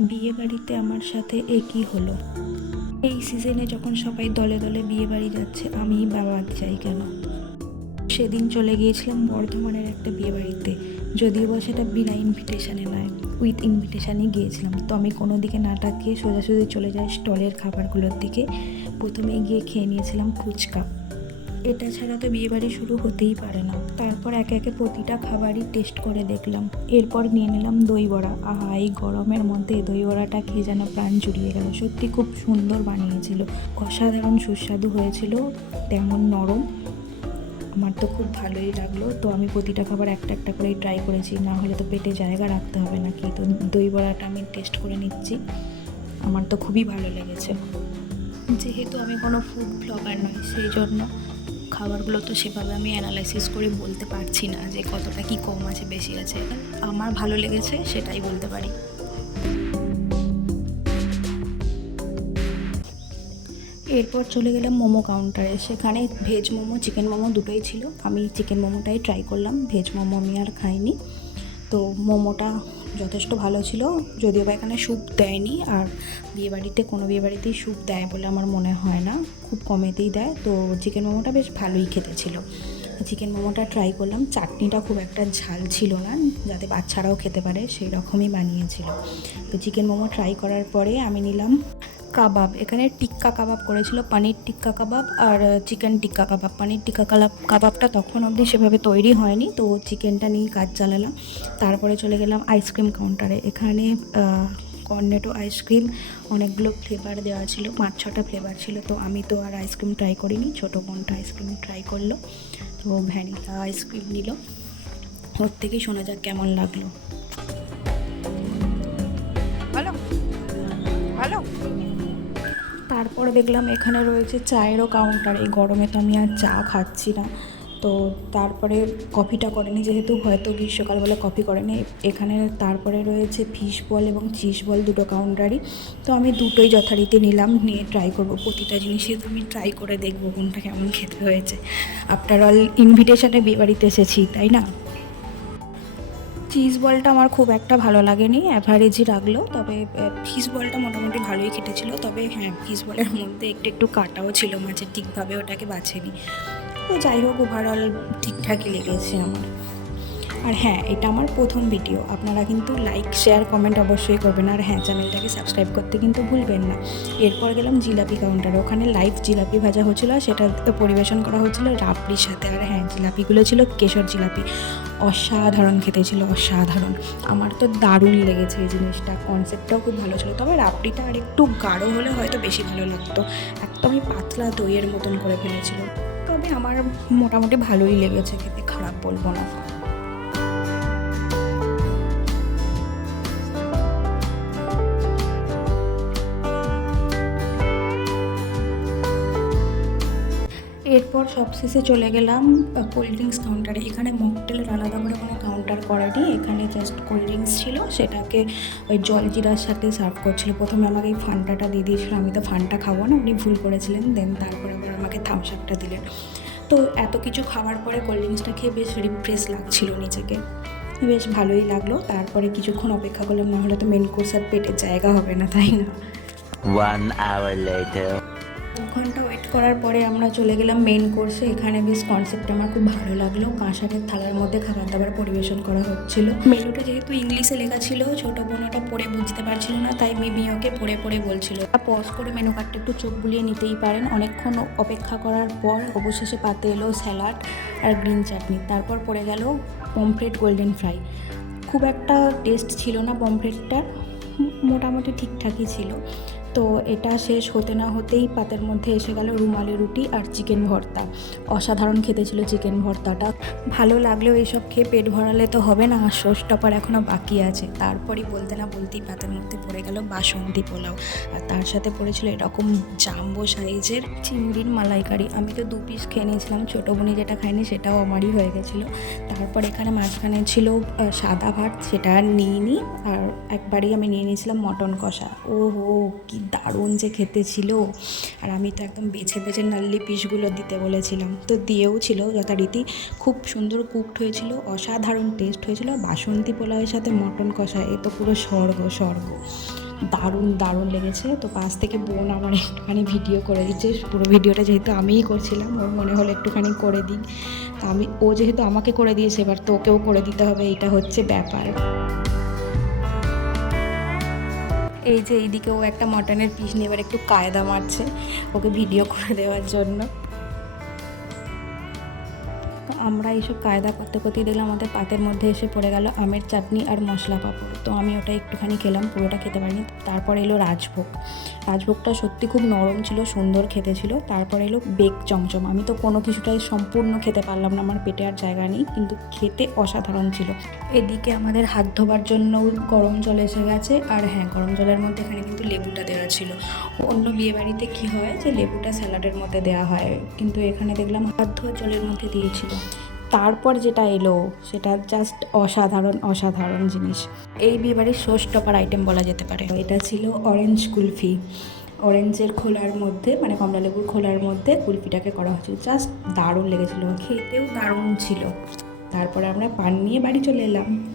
বিয়ে বাড়িতে আমার সাথে একই হলো? এই সিজনে যখন সবাই দলে দলে বিয়ে বাড়ি যাচ্ছে আমি বাবাদ যাই কেন? সেদিন চলে গিয়েছিলাম বর্ধমানের একটা বিয়ে বাড়িতে যদিও বা সেটা বিনা ইনভিটেশানে নয় উইথ ইনভিটেশানই গিয়েছিলাম। তো আমি কোনো দিকে না তাকিয়ে সোজাসুজি চলে যাই স্টলের খাবারগুলোর দিকে। প্রথমে গিয়ে খেয়ে নিয়েছিলাম ফুচকা। এটা ছাড়া তো বিয়েবাড়ি শুরু হতেই পারে না। তারপর একে একে প্রতিটা খাবারই টেস্ট করে দেখলাম। এরপর নিয়ে নিলাম দই বড়া। আহা, এই গরমের মধ্যে দই বড়াটা খেয়ে যেন প্রাণ জুড়িয়ে গেল। সত্যি খুব সুন্দর বানিয়েছিল। অসাধারণ সুস্বাদু হয়েছিল, তেমন নরম। আমার তো খুব ভালোই লাগল। তো আমি প্রতিটা খাবার একটা একটা করেই ট্রাই করেছি। না হলে তো পেটে জায়গা রাখতে হবে নাকি? তো দই বড়াটা আমি টেস্ট করে নিচ্ছি। আমার তো খুবই ভালো লেগেছে। যেহেতু আমি কোনো ফুড ব্লগার নই, সেই জন্য খাবারগুলো তো সেভাবে আমি অ্যানালাইসিস করে বলতে পারছি না যে কতটা কি কম আছে, বেশি আছে। আমার ভালো লেগেছে সেটাই বলতে পারি। এরপর চলে গেলাম মোমো কাউন্টারে সেখানে ভেজ মোমো চিকেন মোমো দুটোই ছিল। আমি চিকেন মোমোটাই ট্রাই করলাম। ভেজ মোমো আমি আর খাইনি। তো মোমোটা যথেষ্ট ভালো ছিল, যদিও বা এখানে স্যুপ দেয়নি আর বিয়েবাড়িতে, কোনো বিয়েবাড়িতেই স্যুপ দেয় বলে আমার মনে হয় না, খুব কমেতেই দেয়, তো চিকেন মোমোটা বেশ ভালোই খেতে ছিল। চিকেন মোমোটা ট্রাই করলাম। চাটনিটা খুব একটা ঝাল ছিল না, যাতে বাচ্চারাও খেতে পারে, সেই রকমই বানিয়েছিল। তো চিকেন মোমো ট্রাই করার পরে আমি নিলাম কাবাব। এখানে টিক্কা কাবাব করেছিল, পানির টিক্কা কাবাব আর চিকেন টিক্কা কাবাব। পানির টিক্কা কাবাব কাবাবটা তখন অবধি সেভাবে তৈরি হয়নি, তো চিকেনটা নিয়ে কাজ চালালাম। তারপরে চলে গেলাম আইসক্রিম কাউন্টারে এখানে কর্নেটো আইসক্রিম অনেকগুলো ফ্লেভার দেওয়া ছিল, পাঁচ ছটা ফ্লেভার ছিল। তো আমি তো আর আইসক্রিম ট্রাই করিনি, ছোটো বোনটা আইসক্রিম ট্রাই করল। তো ভ্যানিলা আইসক্রিম নিল। ওর থেকেই শোনা যাক কেমন লাগল। ভালো? ভালো? তারপরে দেখলাম এখানে রয়েছে চায়েরও কাউন্টার এই গরমে তো আমি আর চা খাচ্ছি না। তো তারপরে কফিটা করেনি যেহেতু, হয়তো গ্রীষ্মকাল বলে কফি করেনি। এখানে তারপরে রয়েছে ফিশ বল এবং চিজ বল দুটো কাউন্টারই। তো আমি দুটোই যথারীতি নিলাম, নিয়ে ট্রাই করব প্রতিটা জিনিসই। আমি ট্রাই করে দেখব কোনটা কেমন খেতে হয়েছে। আফটার অল ইনভিটেশনে বিয়েবাড়িতে এসেছি, তাই না? চিজ বলটা আমার খুব একটা ভালো লাগেনি অ্যাভারেজই লাগল। তবে ফিস বলটা মোটামুটি ভালোই কেটেছিল তবে হ্যাঁ ফিস বলের মধ্যে একটু একটু কাটাও ছিল মাছের ঠিকভাবে ওটাকে বাছেনি। তো যাই হোক ওভারঅল ঠিকঠাকই লেগেছে আমার। আর হ্যাঁ এটা আমার প্রথম ভিডিও আপনারা কিন্তু লাইক শেয়ার কমেন্ট অবশ্যই করবেন। আর হ্যাঁ চ্যানেলটাকে সাবস্ক্রাইব করতে কিন্তু ভুলবেন না। এরপর গেলাম জিলাপি কাউন্টারে ওখানে লাইভ জিলাপি ভাজা হচ্ছিল সেটা পরিবেশন করা হচ্ছিল রাবড়ির সাথে। আর হ্যাঁ জিলাপিগুলো ছিল কেশর জিলাপি। অসাধারণ খেতে ছিল, অসাধারণ। আমার তো দারুণ লেগেছে এই জিনিসটা। কনসেপ্টটাও খুব ভালো ছিল। তবে রাবড়িটা আর একটু গাঢ় হলে হয়তো বেশি ভালো লাগতো। একদমই পাতলা দইয়ের মতন করে ফেলেছিল। তবে আমার মোটামুটি ভালোই লেগেছে খেতে, খারাপ বলব না। এরপর সবশেষে চলে গেলাম কোল্ড ড্রিঙ্কস কাউন্টারে এখানে মকটেলের আলাদা করে কোনো কাউন্টার করেনি। এখানে জাস্ট কোল্ড ড্রিঙ্কস ছিল। সেটাকে ওই জল জিরার সাথে সার্ভ করছিল। প্রথমে আমাকে এই ফান্টাটা দিয়ে দিয়েছিল। আমি তো ফান্টা খাব না, উনি ভুল করেছিলেন। দেন তারপরে আবার আমাকে থামস আপটা দিলেন। তো এত কিছু খাওয়ার পরে কোল্ড ড্রিঙ্কসটা খেয়ে বেশ রিফ্রেশ লাগছিল নিজেকে। বেশ ভালোই লাগল। তারপরে কিছুক্ষণ অপেক্ষা করলাম, না হলে তো মেন কোর্স আর পেটের জায়গা হবে না, তাই না? Later. করার পরে আমরা চলে গেলাম মেন কোর্সে এখানে বেশ কনসেপ্ট আমার খুব ভালো লাগল। কাঁসারের থালার মধ্যে খাবার দাবার পরিবেশন করা হচ্ছিল। মেনুটা যেহেতু ইংলিশে লেখা ছিল, ছোট বোন ওটা পড়ে বুঝতে পারছিল না, তাই মেবি ওকে পড়ে পড়ে বলছিল। পজ করে মেনু কার্ডটা একটু চোখ বুলিয়ে নিতেই পারেন। অনেকক্ষণ অপেক্ষা করার পর অবশেষে পাতে এলো স্যালাড আর গ্রিন চাটনি তারপর পড়ে গেল পমফ্রেট গোল্ডেন ফ্রাই খুব একটা টেস্ট ছিল না পমফ্রেটটার মোটামুটি ঠিকঠাকই ছিল। তো এটা শেষ হতে না হতেই পাতের মধ্যে এসে গেল রুমালি রুটি আর চিকেন ভর্তা। অসাধারণ খেতে ছিল চিকেন ভর্তাটা। ভালো লাগলেও এইসব খেয়ে পেট ভরালে তো হবে না শোষ টপার এখনও বাকি আছে। তারপরই বলতে না বলতেই পাতের মধ্যে পড়ে গেল বাসন্তী পোলাও। আর তার সাথে পড়েছিল এরকম জাম্বো সাইজের চিংড়ির মালাইকারি। আমি তো দু পিস খেয়ে নিয়েছিলাম, ছোটো বোনি যেটা খাইনি সেটাও আমারই হয়ে গেছিল। তারপর এখানে মাঝখানে ছিল সাদা ভাত, সেটা আর নিই আর একবারই আমি নিয়ে নিয়েছিলাম মটন কষা। ও হো কি দারুণ যে খেতে ছিল। আর আমি তো একদম বেছে বেছে নাল্লি পিসগুলো দিতে বলেছিলাম। তো দিয়েও ছিল যথারীতি। খুব সুন্দর কুকড হয়েছিল, অসাধারণ টেস্ট হয়েছিল। বাসন্তী পোলাওয়ের সাথে মটন কষা, এ তো পুরো স্বর্গ স্বর্গ। দারুণ দারুণ লেগেছে। তো পাশ থেকে বোন আমার একটুখানি ভিডিও করে দিচ্ছে। পুরো ভিডিওটা যেহেতু আমিই করছিলাম, ওর মনে হলো একটুখানি করে দিই তা আমি, ও যেহেতু আমাকে করে দিয়েছে, এবার তোকেও করে দিতে হবে। এটা হচ্ছে ব্যাপার। এই যে এইদিকেও একটা মটনের পিস নিয়ে এবার একটু কায়দা মারছে, ওকে ভিডিও করে দেওয়ার জন্য। আমরা এইসব কায়দা করতে করতেই দেখলাম, আমাদের পাতের মধ্যে এসে পড়ে গেল আমের চাটনি আর মশলা পাঁপড়। তো আমি ওটা একটুখানি খেলাম, পুরোটা খেতে পারিনি। তারপর এলো রাজভোগ। রাজভোগটা সত্যি খুব নরম ছিল, সুন্দর খেতে ছিল। তারপর এলো বেক চমচম। আমি তো কোনো কিছুটাই সম্পূর্ণ খেতে পারলাম না, আমার পেটে আর জায়গা নেই, কিন্তু খেতে অসাধারণ ছিল। এদিকে আমাদের হাত ধোবার জন্য গরম জল এসে গেছে, আর হ্যাঁ গরম জলের মধ্যে এখানে কিন্তু লেবুটা দেওয়া ছিল। অন্য বিয়েবাড়িতে কি হয় যে লেবুটা স্যালাডের মধ্যে দেওয়া হয়, কিন্তু এখানে দেখলাম হাত ধোয়া জলের মধ্যে দিয়েছিল। তারপর যেটা এলো, সেটা জাস্ট অসাধারণ অসাধারণ জিনিস। এই বিয়েবাড়ির শোষ টপার আইটেম বলা যেতে পারে। এটা ছিল অরেঞ্জ কুলফি। অরেঞ্জের খোলার মধ্যে মানে কমলা লেবুর খোলার মধ্যে কুলফিটাকে করা হয়েছিল। জাস্ট দারুণ লেগেছিলো, খেতেও দারুণ ছিল। তারপরে আমরা পান নিয়ে বাড়ি চলে এলাম।